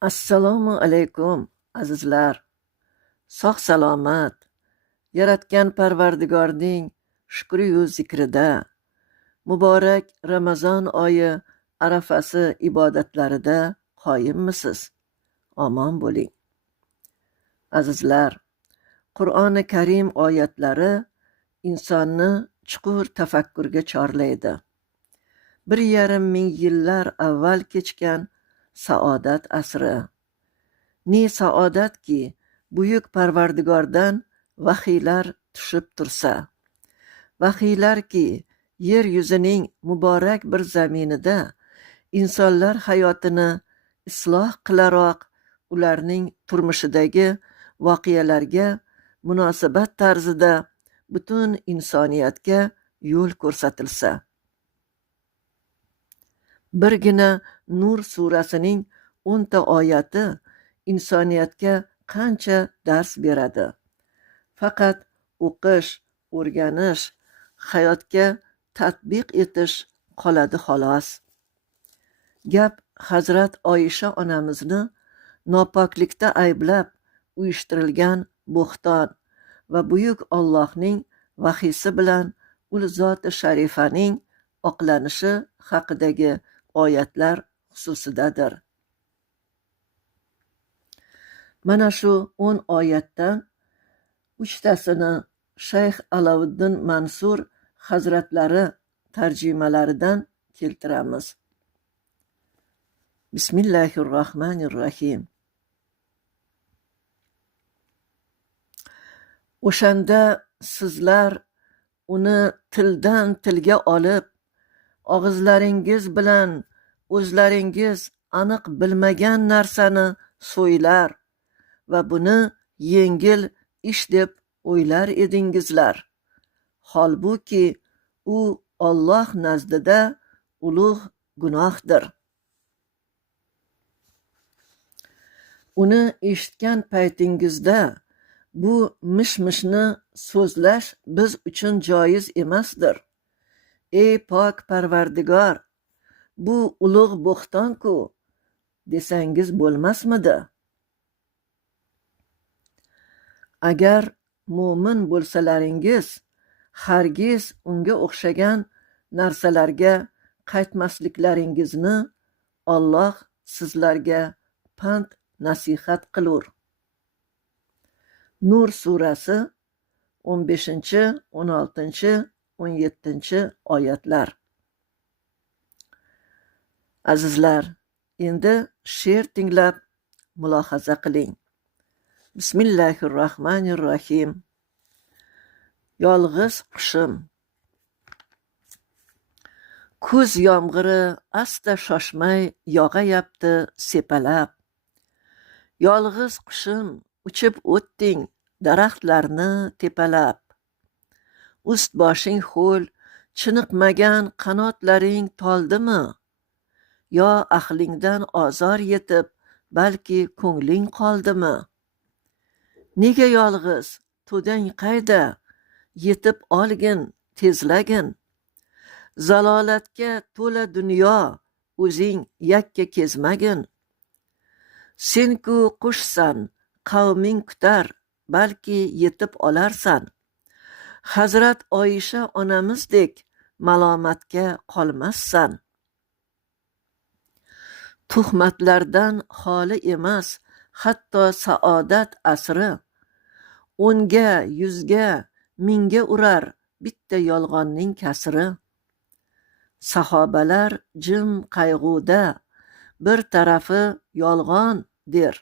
Assalomu alaykum azizlar. Sog' salomat, yaratgan Parvardigorning shukri-yu zikrida, muborak Ramazon oyi arafasi ibodatlarida qoyimmisiz? Omon bo'ling. Azizlar, Qur'oni Karim oyatlari insonni chuqur tafakkurga chorlaydi. 1,5 ming yillar avval kechgan saodat asri. Ne saodatki, buyuk Parvardigordan vahiylar tushib tursa. Vahiylarki, yer yuzining muborak bir zaminida insonlar hayotini isloh qilaroq, ularning turmushidagi voqealarga munosabat tarzida butun insoniyatga yo'l ko'rsatilsa. Birgina Nur surasining 10 oyati insoniyatga qancha dars beradi. Faqat o'qish, o'rganish, hayotga tatbiq etish qoladi xolos. Gap Hazrat Oyisha onamizni nopoklikda ayblab uyushtirilgan bo'xton va buyuk Allohning vahiysi bilan ul zoti sharifaning oqlanishi haqidagi oyatlar xususidadir. Mana shu 10 oyatdan 3tasini Shayx Alavuddin Mansur hazratlari tarjimalaridan keltiramiz. Bismillahirrohmanirrohim. O'shanda sizlar uni tildan tilga olib, og'izlaringiz bilan o'zlaringiz aniq bilmagan narsani so'ylar va buni yengil ish deb o'ylar edingizlar. Holbuki u Alloh nazdida ulug' gunohdir. Uni eshitgan paytingizda bu mish-mishni so'zlash biz uchun joiz emasdir. Ey pok Parvardigor, bu ulug' bo'xton-ku desangiz bo'lmasmidi? Agar mo'min bo'lsalaringiz, hargiz unga o'xshagan narsalarga qaytmasliklaringizni Alloh sizlarga pand nasihat qilur. Nur surasi 15, 16, 17 oyatlar. Azizlar, endi she'r tinglab mulohaza qiling. Bismillahirrohmanirrohim. Yolg'iz qushim. Kuz yomg'iri asta shoshmay yog'ayapti sepalab. Yolg'iz qushim, uchib o'tding daraxtlarni tepalab. Ust boshing ho'l, chiniqmagan qanotlaring toldimi? Yo aqlingdan ozor yetib, balki ko'ngling qoldimi? Nega yolg'iz, to'dang qayda? Yetib olgin, tezlagin. Zalolatga to'la dunyo, o'zing yakka kezmagin. Sen-ku qushsan, qavming kutar, balki yetib olarsan. Hazrat Oyisha onamizdek malomatga qolmassan. Tuhmatlardan xoli emas, hatto saodat asri. 10ga, 100ga, 1000ga urar bitta yolg'onning kasri. Sahobalar jim qayg'uda, bir tarafi yolg'on der.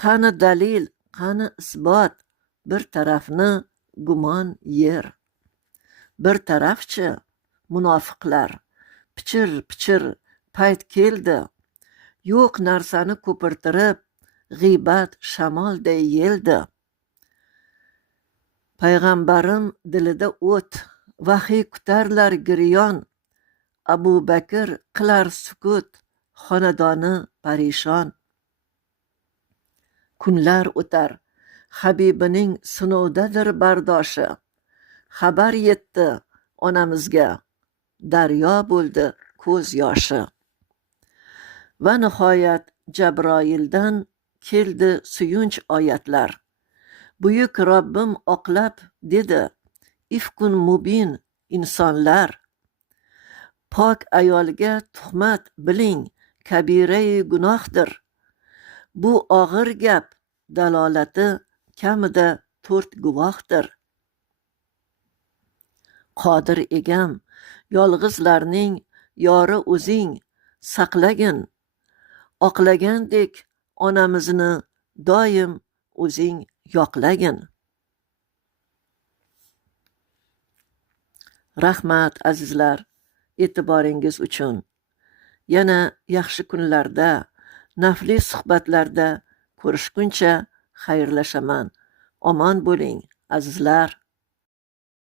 Qani dalil, qani isbot, bir tarafni gumon yer. Bir tarafchi munofiqlar, pichir-pichir payt keldi. Yo'q narsani ko'pirtirib, g'iybat shamolday yeldi. Payg'ambarim dilida o't, vahiy kutarlar giryon. Abu Bakr qilar sukut, xonadoni parishon. Kunlar o'tar, Habibining sinovdadir bardoshi. Xabar yetdi onamizga, daryo bo'ldi ko'z yoshi. Va nihoyat Jabroildan keldi suyunch oyatlar. Buyuk Robbim oqlab dedi, ifkun mubin insonlar. Pok ayolga tuhmat biling, kabirai gunohdir. Bu og'ir gap, dalolati kamida 4 guvohdir. Qodir egam, yolg'izlarning yori o'zing, saqlagin. Oqlagandek onamizni doim o'zing yoqlagin. Rahmat azizlar, e'tiboringiz uchun. Yana yaxshi kunlarda, nafli suhbatlarda ko'rishguncha xayrlashaman. Omon bo'ling azizlar.